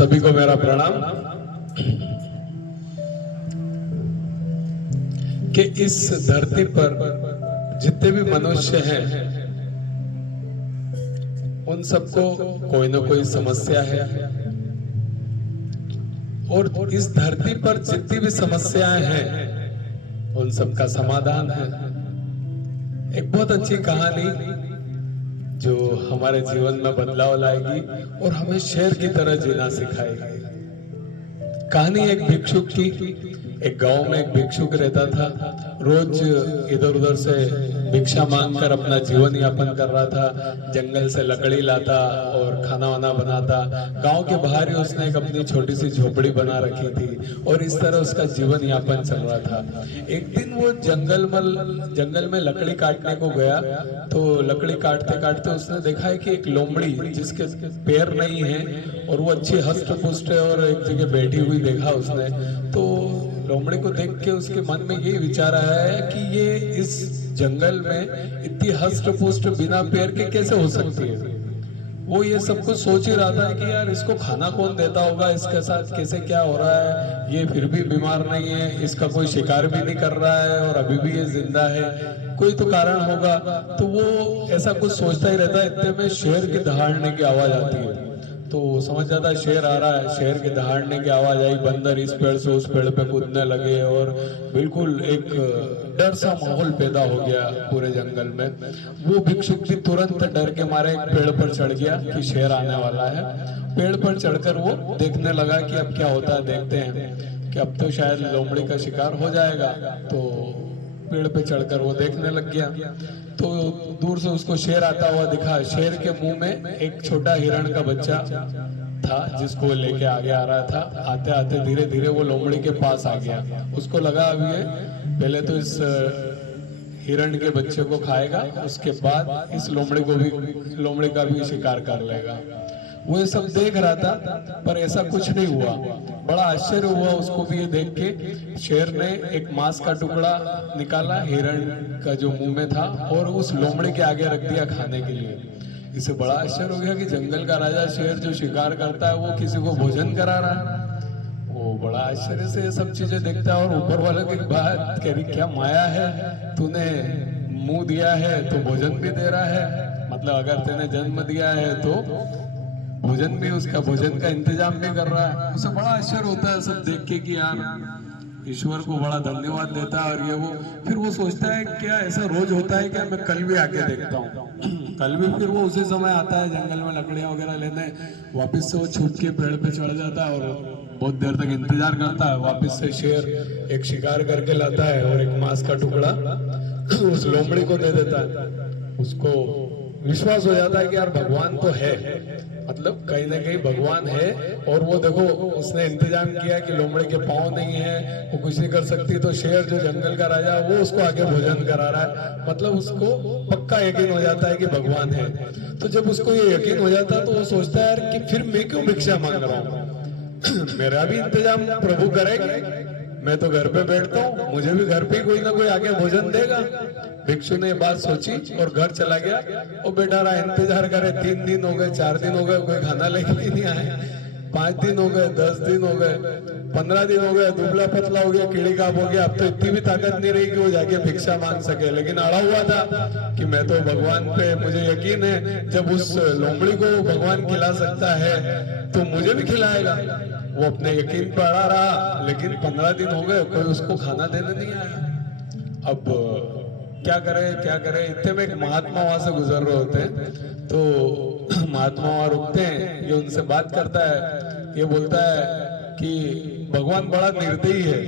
सभी को मेरा प्रणाम। कि इस धरती पर जितने भी मनुष्य हैं उन सबको कोई ना कोई समस्या है, और इस धरती पर जितनी भी समस्याएं हैं उन सब का समाधान है। एक बहुत अच्छी कहानी जो हमारे जीवन में बदलाव लाएगी और हमें शेर की तरह जीना सिखाएगी। कहानी एक भिक्षुक की। एक गांव में एक भिक्षुक रहता था। रोज इधर उधर से भिक्षा मांगकर अपना जीवन यापन कर रहा था। जंगल से लकड़ी लाता और खाना वाना बनाता। गांव के बाहर ही उसने एक अपनी छोटी सी झोपड़ी बना रखी थी और इस तरह उसका जीवन यापन चल रहा था। एक दिन वो जंगल में लकड़ी काटने को गया, तो लकड़ी काटते काटते उसने देखा है कि एक लोमड़ी जिसके पैर नहीं है और वो अच्छी हष्ट पुष्ट है और एक जगह बैठी हुई देखा उसने। तो लोमड़ी को देख के उसके मन में ये विचार आया है कि ये इस जंगल में इतनी हष्ट पुष्ट बिना पैर के कैसे हो सकती है। वो ये सब कुछ सोच ही रहा था कि यार इसको खाना कौन देता होगा, इसके साथ कैसे क्या हो रहा है, ये फिर भी बीमार नहीं है, इसका कोई शिकार भी नहीं कर रहा है और अभी भी ये जिंदा है, कोई तो कारण होगा। तो वो ऐसा कुछ सोचता ही रहता है। इतने में शेर के दहाड़ने की आवाज आती है, तो समझ जाता है शेर आ रहा है। शेर के दहाड़ने की आवाज आई, बंदर इस पेड़ से उस पेड़ पे कूदने लगे और बिल्कुल एक डर सा माहौल पैदा हो गया पूरे जंगल में। वो भिक्षुक भी तुरंत डर के मारे एक पेड़ पर चढ़ गया कि शेर आने वाला है। पेड़ पर चढ़कर वो देखने लगा कि अब क्या होता है, देखते हैं कि अब तो शायद लोमड़ी का शिकार हो जाएगा। तो पेड़ पे चढ़कर वो देखने लग गया, तो दूर से उसको शेर आता हुआ दिखा। शेर के मुंह में एक छोटा हिरण का बच्चा था जिसको वो लेके आगे आ रहा था। आते आते धीरे धीरे वो लोमड़ी के पास आ गया। उसको लगा अभी ये पहले तो इस हिरण के बच्चे को खाएगा, उसके बाद इस लोमड़ी का भी शिकार कर लेगा। वो ये सब देख रहा था, पर ऐसा कुछ नहीं हुआ। बड़ा आश्चर्य हुआ उसको भी ये देख के। शेर ने एक मांस का टुकड़ा निकाला हिरण का जो मुंह में था और उस लोमड़ी के आगे रख दिया खाने के लिए। इसे बड़ा आश्चर्य हो गया कि जंगल का राजा शेर जो शिकार करता है वो किसी को भोजन करा रहा है। वो बड़ा आश्चर्य से ये सब चीजें देखता है और ऊपर वाले की बात कह रही, क्या माया है, तूने मुंह दिया है तो भोजन भी दे रहा है, मतलब अगर तेने जन्म दिया है तो भोजन भी, उसका भोजन का इंतजाम भी कर रहा है। उसे बड़ा आश्चर्य होता है सब देख के कि यार ईश्वर को बड़ा धन्यवाद देता है और ये वो। फिर वो सोचता है क्या ऐसा रोज होता है क्या, मैं कल भी आके देखता हूँ। कल भी फिर वो उसी समय आता है जंगल में लकड़ियां वगैरह लेने। वापस से वो छुप के पेड़ पे चढ़ जाता है और बहुत देर तक इंतजार करता है। वापस से शेर एक शिकार करके लाता है और एक मांस का टुकड़ा उस लोमड़ी को दे देता है। उसको विश्वास हो जाता है कि यार भगवान तो है, मतलब कहीं ना कहीं भगवान है। और वो देखो उसने इंतजाम किया कि लोमड़ी के पाँव नहीं है, वो कुछ नहीं कर सकती, तो शेर जो जंगल का राजा वो उसको आगे भोजन करा रहा है। मतलब उसको पक्का यकीन हो जाता है कि भगवान है। तो जब उसको ये यकीन हो जाता है तो वो सोचता है यार कि फिर मैं क्यों भिक्षा मांग रहा हूँ, मेरा भी इंतजाम प्रभु करेंगे। मैं तो घर पे बैठता हूँ, मुझे भी घर पे कोई ना कोई आके भोजन देगा। भिक्षु ने बात सोची और घर चला गया। और बेटा रहा इंतजार करे। 3 दिन हो गए, 4 दिन हो गए, कोई खाना लेके नहीं आया। 5 दिन हो गए, 10 दिन हो गए, 15 दिन हो गए, दुबला पतला हो गया, कीड़ी काप हो गया। अब तो इतनी भी ताकत नहीं रही कि वो जाके भिक्षा मांग सके। लेकिन अड़ा हुआ था कि मैं तो भगवान पे मुझे यकीन है, जब उस लोमड़ी को भगवान खिला सकता है तो मुझे भी खिलाएगा। वो अपने यकीन पर अड़ा रहा। लेकिन 15 दिन हो गए, कोई उसको खाना देने नहीं आया। अब क्या करे। इतने में एक महात्मा वहां से गुजर रहे होते हैं। तो महात्मा वहां रुकते हैं, ये उनसे बात करता है। ये बोलता है कि भगवान बड़ा निर्दयी है,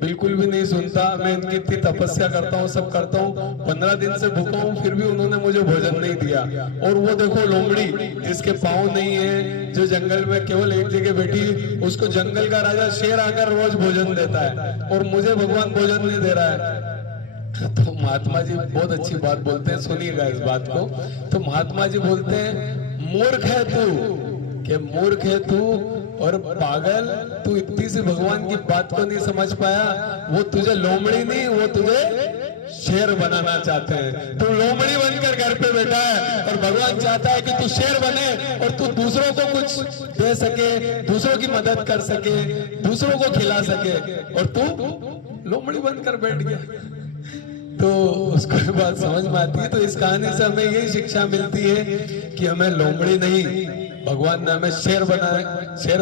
बिल्कुल भी नहीं सुनता। मैं इनकी इतनी तपस्या करता हूँ, सब करता हूँ, 15 दिन से भूखा हूँ, फिर भी उन्होंने मुझे भोजन नहीं दिया। और वो देखो लोमड़ी जिसके पाँव नहीं है, जो जंगल में केवल एक जगह बैठी, उसको जंगल का राजा शेर आकर रोज भोजन देता है और मुझे भगवान भोजन नहीं दे रहा है। तो महात्मा जी बहुत अच्छी बात बोलते हैं, सुनिएगा इस बात को। तो महात्मा जी बोलते हैं, मूर्ख है तू, कि मूर्ख है तू और पागल, तू इतनी सी भगवान की बात को नहीं समझ पाया। वो तुझे लोमड़ी नहीं, वो तुझे शेर बनाना चाहते हैं। तू लोमड़ी बनकर घर पे बैठा है और भगवान चाहता है कि तू शेर बने और तू दूसरों को कुछ दे सके, दूसरों की मदद कर सके, दूसरों को खिला सके, और तू लोमड़ी बनकर बैठ गया। तो उसको ये बात समझ में आती है। तो इस कहानी से हमें यही शिक्षा मिलती है कि हमें लोमड़ी नहीं, भगवान ने हमें शेर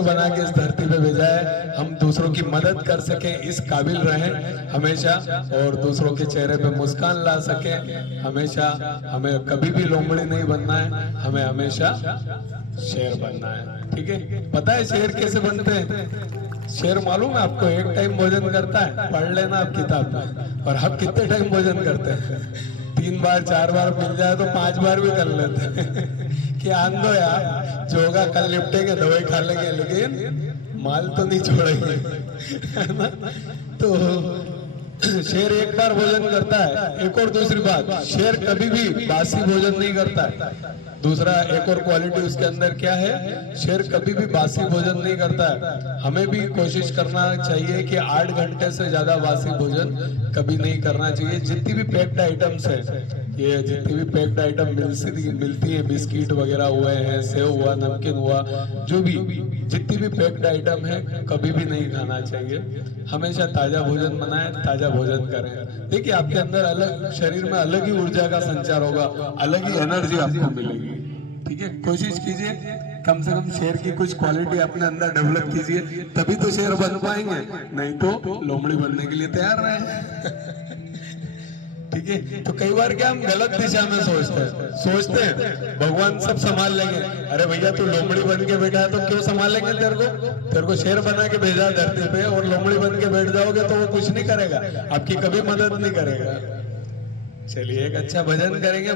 बना के इस धरती पे भेजा है। हम दूसरों की मदद कर सकें, इस काबिल रहें हमेशा, और दूसरों के चेहरे पे मुस्कान ला सकें हमेशा। हमें कभी भी लोमड़ी नहीं बनना है, हमें हमेशा शेर बनना है। ठीक है? पता है शेर कैसे बनते हैं? शेर मालूम है आपको? एक टाइम भोजन करता है, पढ़ लेना आप किताब में। और हम कितने टाइम भोजन करते हैं? 3 बार 4 बार मिल जाए तो 5 बार भी कर लेते हैं कि आन दो यार, जो होगा कल निपटेंगे, दवाई खा लेंगे, लेकिन माल तो नहीं छोड़ेंगे, है ना? तो शेर एक बार भोजन करता है। एक और दूसरी बात, शेर कभी भी बासी भोजन नहीं करता है। दूसरा एक और क्वालिटी उसके अंदर क्या है, शेर कभी भी बासी भोजन नहीं करता है। हमें भी कोशिश करना चाहिए कि 8 घंटे से ज्यादा बासी भोजन कभी नहीं करना चाहिए। जितनी भी पैक्ड आइटम्स है, ये जितनी भी पैक्ड आइटम मिलती है, बिस्किट वगैरह हुए हैं, सेव हुआ, नमकीन हुआ, जो भी जितनी भी पैक्ड आइटम है कभी भी नहीं खाना चाहिए। हमेशा ताजा भोजन बनाएं, ताजा भोजन करें। देखिए आपके अंदर अलग, शरीर में अलग ही ऊर्जा का संचार होगा, अलग ही एनर्जी आपको मिलेगी। ठीक है? कोशिश कीजिए कम से कम शेर की कुछ क्वालिटी अपने अंदर डेवलप कीजिए, तभी तो शेर बन पाएंगे, नहीं तो लोमड़ी बनने के लिए तैयार रहे। ठीक है? तो कई बार क्या हम गलत दिशा में सोचते हैं भगवान सब संभाल लेंगे। अरे भैया तू लोमड़ी बन के बैठा है तो क्यों संभालेंगे तेरे को शेर बना के भेजा धरती पे, और लोमड़ी बन के बैठ जाओगे तो वो कुछ नहीं करेगा, आपकी कभी मदद नहीं करेगा। चलिए एक अच्छा भजन करेंगे।